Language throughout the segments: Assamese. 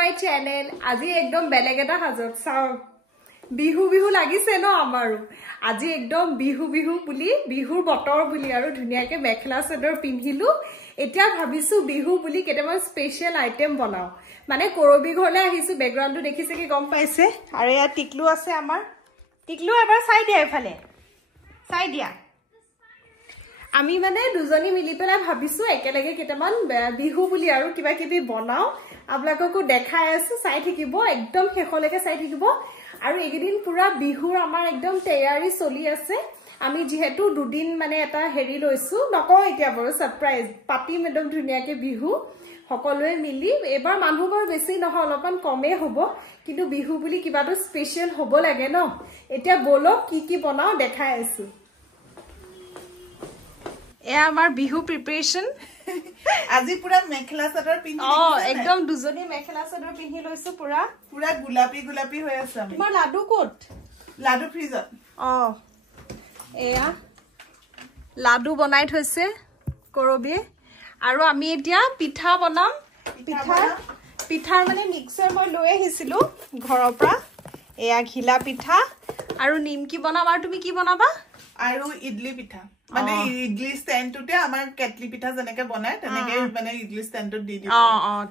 মাই চ্যানেল আজি একদম বেলেগ এটা হাজত চাও বিহু বিহু লাগিছে ন আমাৰো আজি একদম বিহু বিহু বুলি বিহুৰ বতৰ বুলি আৰু ধুনিয়াকে মেখলা চাদৰ পিন্ধিলু এতিয়া ভাবিছো বিহু বুলি কেতেমান স্পেশাল আইটেম বনাও মানে কৰবি ঘৰলে আহিছো ব্যাকগ্ৰাউণ্ডটো দেখিছে কি গম পাইছে আৰু ইয়া টিকলু আছে আমাৰ টিকলু এবাৰ চাই দিয়া এফালে চাই দিয়া আমি মানে দুজনী মিলি পেলাই ভাবিছো একেলগে কেতেমান বিহু বুলি আৰু কিবা কিবি বনাও আপোনালোককো দেখাই আছো চাই থাকিব একদম শেষলৈকে চাই থাকিব আৰু একেদিন পুৰা বিহুৰ আমাৰ একদম তৈয়াৰী চলি আছে আমি যেহেতু দুদিন মানে এটা হেৰি লৈছো নকও এতিয়া বড় সাৰপ্ৰাইজ পাতিম একদম ধুনিয়াকে বিহু সকলোৱে মিলি এবাৰ মানুহবোৰ বেছি নহয় অলপমান কমে হ'ব কিন্তু বিহু বুলি কিবাটো স্পেশাল হ'ব লাগে ন এতিয়া বলো কি বনাও দেখাই আছো এ আমাৰ বিহু প্ৰিপাৰেচন আজি পুৰা মেখলা চাদৰ পিন্ধি একদম দুজনী মেখলা চাদৰ পিন্ধি লৈছো পুৰা গুলাপি হৈ আছে আমি তোমাৰ লাডু কোট লাডু ফ্ৰিজত এয়া লাডু বনাই থৈছে কৰবি আৰু আমি এতিয়া পিঠা বনাম পিঠাৰ মানে মিক্সাৰ মই লৈ আহিছিলো ঘৰৰ পৰা এয়া ঘিলা পিঠা আৰু নিমকি বনাম আৰু তুমি কি বনাবা আৰু ইডলি পিঠা মানে ইডলি ষ্টেণ্ডটোতে আমাৰ কেটলি পিঠা যেনেকে বনায় তেনেকে মানে ইডলি ষ্টেণ্ডটোত দি দিম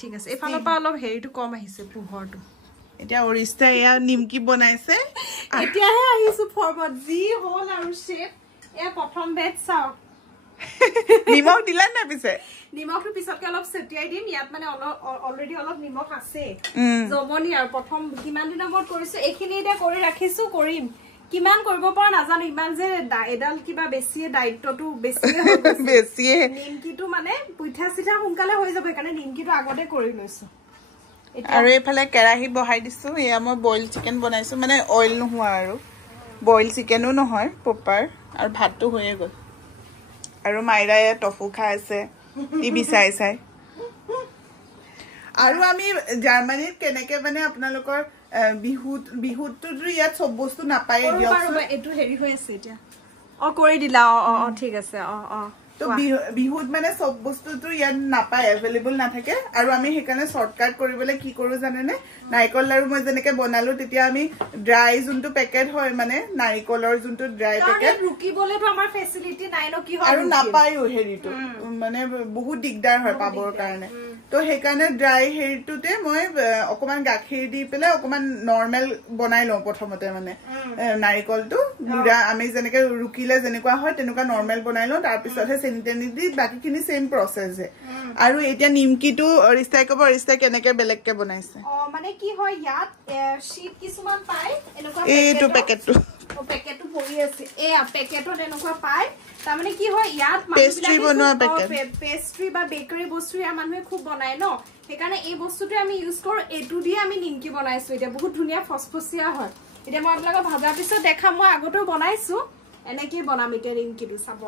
ঠিক আছে এফালৰ পৰা অলপ হেৰিটো কম আহিছে পোহৰটো এতিয়া অৰিষ্টা এয়া নিমকি বনাইছে এতিয়াহে আহিছো ফৰ্মত যি হ'ল আৰু শেপ এয়া প্ৰথম বেট চাও নিমখ দিলা না পিছে নিমখটো পিছতকে অলপ সেটিয়াই দিম ইয়াত মানে অলৰেডি অলপ নিমখ আছে জমনি আৰু প্ৰথম কিমান দিনৰ মত কৰিছো এখিনি এতিয়া কৰি ৰাখিছো কৰিম কিমান কৰিব পৰা নাজানো ইমান যে এডাল কিবা বেছিয়ে দায়িত্বটো বেছিয়ে নিমকিটো মানে পিঠা চিঠা সোনকালে হৈ যাব কাৰণে নিমকিটো আগতে কৰি লৈছো আৰু এফালে কেৰাহী বহাই দিছো এয়া মই বইল চিকেন বনাইছো মানে অইল নোহোৱা আৰু বইল চিকেনো নহয় প্ৰপাৰ আৰু ভাতটো হৈয়ে গ'ল আৰু মাইৰাই টফু খাই আছে টিভি চাই আৰু আমি জাৰ্মানীত কেনেকে মানে আপোনালোকৰ বিহুতটো ইয়াত সব বস্তু নাপায় দিয়কচোন এটো হেৰি হৈ আছে এতিয়া কৰি দিলা ঠিক আছে তো বিহুত মানে সব বস্তুটো ইয়াত নাপায় এভেইলেবল নাথাকে আৰু আমি হেকানে শৰ্টকাট কৰিবলৈ কি কৰো জানেনে নাৰিকল লাৰু মই যেনেকে বনালো তেতিয়া আমি ড্ৰাই যোনটো পেকেট হয় মানে নাৰিকলৰ যোনটো ড্ৰাই পেকেট ৰুকিবলেতো আমাৰ ফেসিলিটি নাই ন কি হয় আৰু নাপায়ও হেৰিটো মানে বহুত দিগদাৰ হয় পাবৰ কাৰণে তো হেকানে ড্ৰাই হেৰিটোতে মই অকমান গাখীৰ দি পেলাই অকমান নৰমাল বনাই লওঁ প্ৰথমতে মানে নাৰিকলটো গুড়া আমি যেনেকে ৰুকিলে যেনেকুৱা হয় তেনেকুৱা নৰমাল বনাই লওঁ তাৰ পিছতহে চেনিটেনি দি বাকিখিনি সেম প্ৰসেস হে আৰু এতিয়া নিমকিটো অৰিষ্টাই কব অৰিষ্টাই কেনেকে বেলেগকে বনাইছে মানে কি হয় ইয়াত শীত কিছুমান পায় এনেকুৱা এইটো পেকেটটো পৰি আছে পেকেটত এনেকুৱা পায় তাৰ মানে কি হয় ইয়াত পেস্ট্ৰি বনোৱা পেকেট পেস্ট্ৰি বা বেকাৰী বস্তু ইয়াৰ মানুহে খুব বনায় ন সেইকাৰণে এই বস্তুটো আমি ইউজ কৰো এটু দি আমি নিমকি বনাইছো এতিয়া বহুত ধুনিয়া ফসফসিয়া হয় এতিয়া মই আপোনালোকক ভাজাৰ পিছত দেখাম মই আগতেও বনাইছো এনেকৈ বনাম এতিয়া নিমকিটো চাব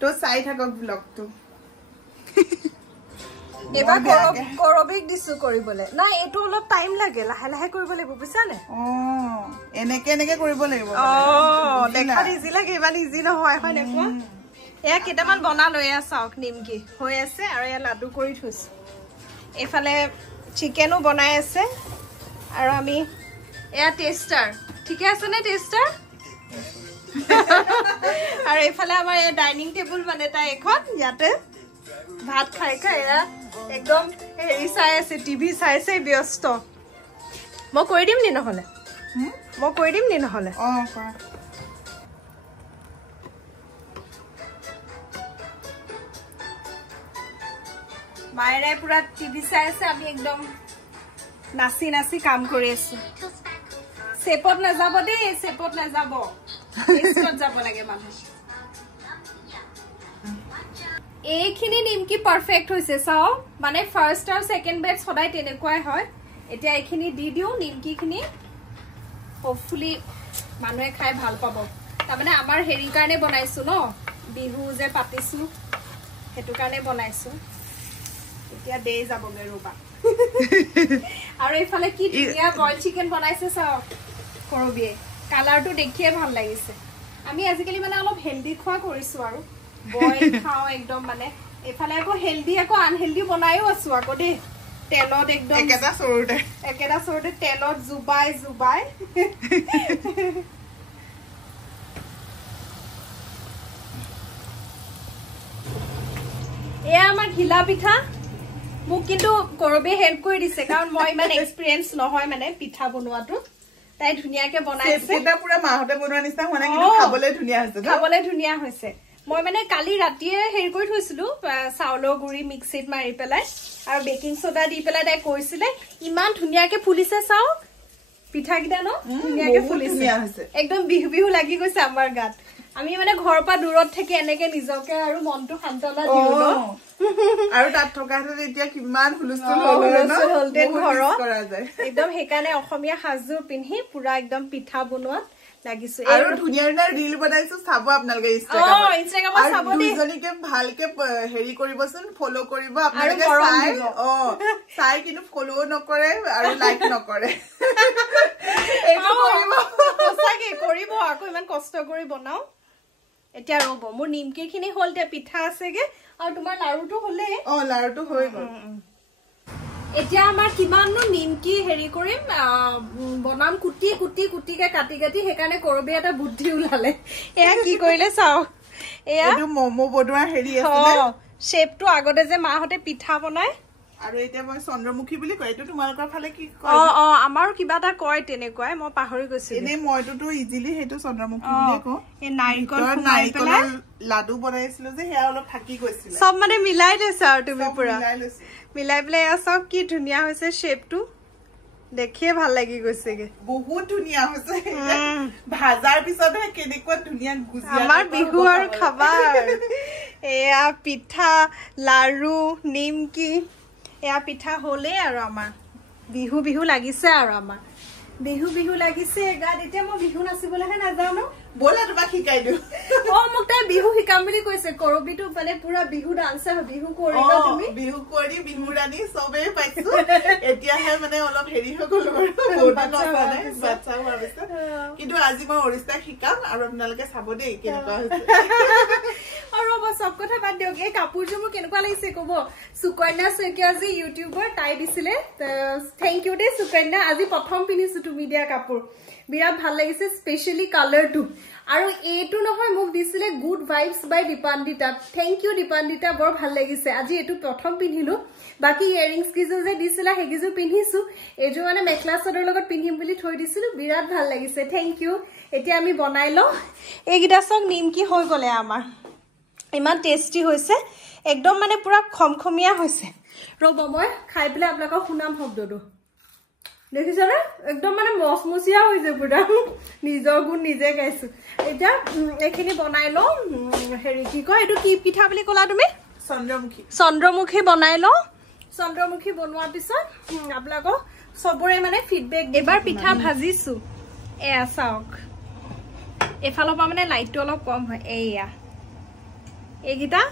তো চাই থাকক ব্লগটো এবাৰ কৰবিক দিছো কৰিবলৈ না এটো অলপ টাইম লাগে লাহে লাহে কৰিব লাগিব বুজিছানে এনেকে কৰিব লাগিব দেখা ইজি লাগে ইমান ইজি নহয় হয় নেকুৱা এয়া কেটামান বনালো এয়া চাওক নিমকি হৈ আছে আৰু এয়া লাডু কৰি থৈছো এফালে চিকেনো বনাই আছে আৰু আমি এয়া টেষ্টাৰ ঠিকে আছে নে টেষ্টাৰ আৰু এফালে আমাৰ এই ডাইনিং টেবুল মানে তাই এখন ইয়াতে ভাত খাই এয়া একদম হেৰি চাই আছে টিভি চাইছে ব্যস্ত মই কৰি দিম নি নহলে মায়েৰাই পুৰা টিভি চাই আছে আমি একদম নাচি নাচি কাম কৰি আছো সেপত নাযাব দেই সেপত নাযাব টেষ্টত যাব লাগে মানুহ এইখিনি নিমকি পারফেক্ট হৈছে চাও মানে ফার্স্ট আৰু সেকেন্ড বেচ সদায় তেনেকুৱাই হয় এতিয়া এইখিনি দি দিও নিমকিখিনি হোপফুলি মানুহে খাই ভাল পাব তাৰ মানে আমাৰ হেৰি কাৰণে বনাইছো ন বিহু যে পাতিছো হেতু কাৰণে বনাইছো এতিয়া দেই যাবগে ৰবা আৰু এইফালে কি ধুনিয়া বইল চিকেন বনাইছে চাও কৰবিয়ে কালাৰটো দেখিয়ে ভাল লাগিছে আমি আজিকালি মানে অলপ হেলদি খোৱা কৰিছো আৰু বইল খাও একদম মানে এফালে আকৌ হেলদি আকৌ আনহেলদি বনাইও আছো আকৌ দে তেলত একদম একেটা চৰুতে তেলত জুবাই এয়া আমাৰ ঘিলা পিঠা মোক কিন্তু কৰবে হেল্প কৰি দিছে কাৰণ মই ইমান এক্সপেৰিয়েন্স নহয় মানে পিঠা বনোৱাটো তাই ধুনিয়াকে বনাইছে এটা পুৰা মাহতে বনোৱা নিচিনা হোৱা নাই কিন্তু খাবলৈ ধুনিয়া হৈছে মই মানে কালি ৰাতিয়ে হেৰি কৰি থৈছিলো চাউলৰ গুৰি মিক্সিত মাৰি পেলাই আৰু বেকিং সোডা দি পেলাই তাই কৈছিলে ইমান ধুনিয়াকে ফুলিছে চাও পিঠা কিটা ন ধুনিয়াকে ফুলিছে একদম বিহু লাগি গৈছে আমাৰ গাত আমি মানে ঘৰৰ পৰা দূৰত থাকি এনেকে নিজকে আৰু মনটো শান্তনা দিও ন আৰু তাত থকা হেতু এতিয়া কিমান হুলস্থুল হলতেন ঘৰত একদম হেকানে অসমীয়া সাজযোৰ পিন্ধি পুৰা একদম পিঠা বনোৱাত লাগিছো আৰু ধুনিয়া ৰীল বনাইছো চাব আপোনালোকে ইনষ্টাগ্ৰামত চাব দেই দুজনীকে ভালকে হেৰি কৰিবচোন ফলো কৰিব আপোনালোকে চাই কিন্তু ফলো নকৰে আৰু লাইক নকৰে এইটো কৰিব সঁচাকে কৰিব আকৌ ইমান কষ্ট কৰি বনাও এতিয়া ৰব মোৰ নিমকি খিনি হলতে পিঠা আছেগে আৰু তোমাৰ লাৰুটো হলে লাৰুটো হৈ গল এতিয়া আমাৰ কিমাননো নিমকি হেৰি কৰিম বনাম কুটিকে কাটি হেকানে কৰবে এটা বুদ্ধি উলালে এয়া কি কৰিলে চাও এয়া এটো মমো বনোৱা হেৰি আছে শেপটো আগতে যে মাহতে পিঠা বনাই আৰু এতিয়া মই চন্দ্ৰমুখী বুলি কয় এটো তোমালোকৰ ফালে কি কয় আমাৰ কিবা এটা কয় তেনেকুৱাই মই পাহৰি গৈছিলো এনে মইটো ইজিলি হেতু চন্দ্ৰমুখী বুলি কও এই নাৰিকল লাডু বনাইছিলো যে হেয়া অলপ থাকি গৈছিল সব মানে মিলাই লৈছা আৰু তুমি পুৰা মিলাই পেলাই সব কি ধুনিয়া হৈছে শেপটো দেখিয়ে ভাল লাগি গৈছেগে বহুত ধুনিয়া হৈছে ভাজাৰ পিছতহে কেনেকুৱা ধুনিয়া গুজিয়া আমাৰ বিহু আৰু খাবাৰ এয়া পিঠা লাৰু নিমকি এয়া পিঠা হলে আৰু আমাৰ বিহু লাগিছে আৰু আমাৰ বিহু লাগিছে গাত এতিয়া মই বিহু নাচিবলৈহে নাজানো বলা তোমাক শিকাই দিও মোক তাই বিহু শিকাম বুলি কৈছে কৰবিটো মানে পুৰা বিহু ডান্সাৰ বিহু কৰিবা তুমি বিহু কৰি বিহু ৰাণী সবে পাইছো এতিয়াহে মানে অলপ হেৰি হৈ গ'ল বহুত নচানে বাচ্চা ভাবিছে কিন্তু আজি মই অৰিস্তা শিকাম আৰু আপোনালোকে চাব দেই কেনেকুৱা হৈছে আৰু সব কথা বাদ দিয়ক এই কাপোৰটো মোৰ কেনেকুৱা লাগিছে কব সুকন্যা শইকীয়া যি ইউটিউবৰ তাই দিছিলে থেংক ইউ দে সুকন্যা আজি প্ৰথম পিনিছো তুমি দিয়া কাপোৰ বিৰাট ভাল লাগিছে স্পেশালি কালাৰটো আৰু এইটো নহয় মোক দিছিলে গুড ভাইবস বাই দীপান্দিতা থেংক ইউ দীপান্দিতা বৰ ভাল লাগিছে আজি এটো প্ৰথম পিন্ধিলো বাকি ইয়াৰিংস কিজো যে দিছিলা হেগিজো পিন্ধিছো এজো মানে মেখলা চাদৰ লগত পিন্ধিম বুলি থৈ দিছিলো বিৰাট ভাল লাগিছে থেংক ইউ এতিয়া আমি বনাই ল এইগিটা সব নিমকি হৈ গলে আমাৰ ইমান টেস্টি হৈছে একদম মানে পুৰা খমখমিয়া হৈছে ৰব মই খাই পেলাই আপোনাক শুনাম শব্দটো দেখিছানে একদম মানে মসমসিয়া হৈছে পুৰা নিজৰ গুণ নিজে গাইছো এতিয়া এখিনি বনাই ল হেৰি কি কয় এটো কি পিঠা বুলি কলা তুমি চন্দ্ৰমুখী বনাই ল চন্দ্ৰমুখী বনোৱাৰ পিছত আপোনাক সবৰে মানে ফিডবেক এবাৰ পিঠা ভাজিছো এয়া চাওক এফালৰ পৰা মানে লাইটটো অলপ কম হয় এয়া এইগিটা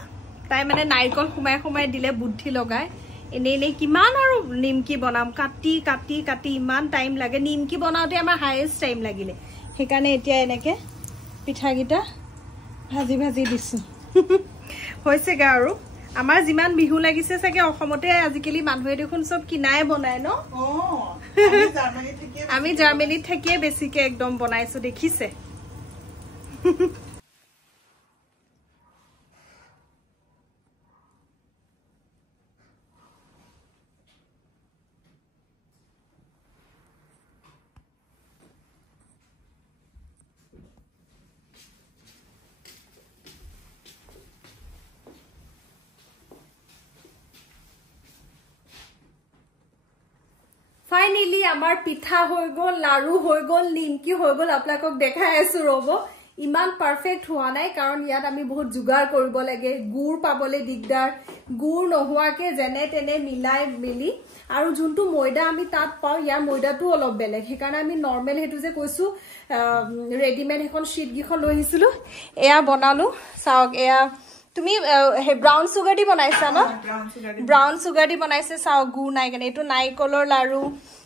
তাই মানে নাৰিকল খুমাই দিলে বুদ্ধি লগায় এনে কিমান আৰু নিমকি বনাম কাটি ইমান টাইম লাগে নিমকি বনাওতে আমাৰ হাইয়েষ্ট টাইম লাগিলে হেকানে এতিয়া এনেকে পিঠাগিটা ভাজি দিছো হৈছেগে আৰু আমাৰ যিমান বিহু লাগিছে চাগে অসমতে আজিকালি মানুহে দেখোন সব কিনাই বনাই ন আমি জাৰ্মানীত থাকিয়ে বেছিকে একদম বনাইছো দেখিছে ফাইনালি আমাৰ পিঠা হৈ গল লাৰু হৈ গল নিমকি হৈ গল আপোনাক দেখাই আছো ৰব ইমান পাৰফেক্ট হোৱা নাই কাৰণ ইয়াত আমি বহুত জুগাৰ কৰিব লাগে গুড় পাবলৈ দিগদাৰ গুড় নোহোৱাকে যেনে তেনে মিলাই মিলি আৰু যোনটো ময়দা আমি তাত পাও ইয়াৰ ময়দাটো অলপ বেলেগ হেকাৰণে আমি নৰমাল হেতু যে কৈছো ৰেডিমেড এখন শীট গিখন লৈ আহিছিলো এয়া বনালো চাওক এয়া তুমি ব্রাউন সুগার দি বনাইছা ন ব্রাউন সুগার দি বনাইছে চাও গু নাই কেনে এটো নাইকলৰ লাৰু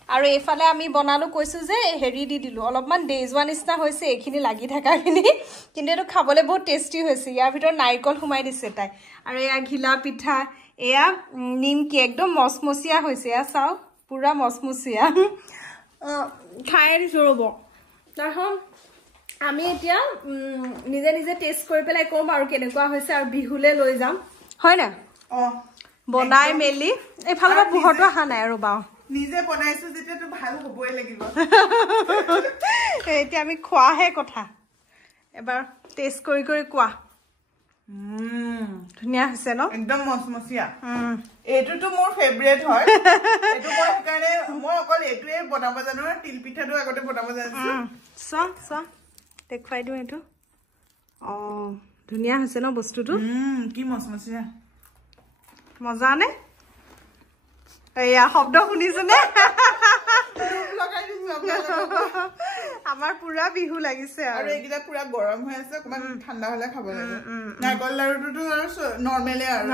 আৰু এফালে আমি বনালো কৈছো যে হেৰি দি দিলো অলপমান ডেজওয়ান নিচিনা হৈছে এখিনি লাগি থাকাখিনি কিন্তু এটো খাবলে বহুত টেস্টি হৈছে ইয়াৰ ভিতৰ নাইকল হুমাই দিছে তাই আৰু এয়া ঘিলা পিঠা এয়া নিমকি একদম মচমচীয়া হৈছে এয়া চাও পুৰা মচমচীয়া খাই দিছো ৰ'ব তাৰপিছত আমি এতিয়া নিজে নিজে টেষ্ট কৰি পেলাই কম আৰু কেনেকুৱা হৈছে আৰু বিহুলে লৈ যাম হয় না বনাই মেলি এইফালৰ পৰা পোহৰটো অহা নাই আৰু বাও নিজে বনাইছো যেতিয়া তো ভাল হ'বই লাগিব এতিয়া আমি খোৱাহে কথা এবাৰ টেষ্ট কৰি কৰি কোৱা ধুনীয়া হৈছে ন একদম মচমচীয়া এইটোতো মোৰ ফেভৰেট হয় এইটো মই কাৰণে মই অকল এইটোৱে বনাব জানো তিল পিঠাটো আগতে বনাব জানিছো চা দেখুৱাই দিওঁ এইটো ধুনীয়া হৈছে ন বস্তুটো কি মচমচীয়া মজা নে এয়া শব্দ শুনিছেনে আমাৰ পুৰা বিহু লাগিছে আৰু এইকেইটা পুৰা গৰম হৈ আছে অকমান ঠাণ্ডা হলে খাব লাগে নাৰিকল লাৰুটোতো আৰু নৰ্মেলে আৰু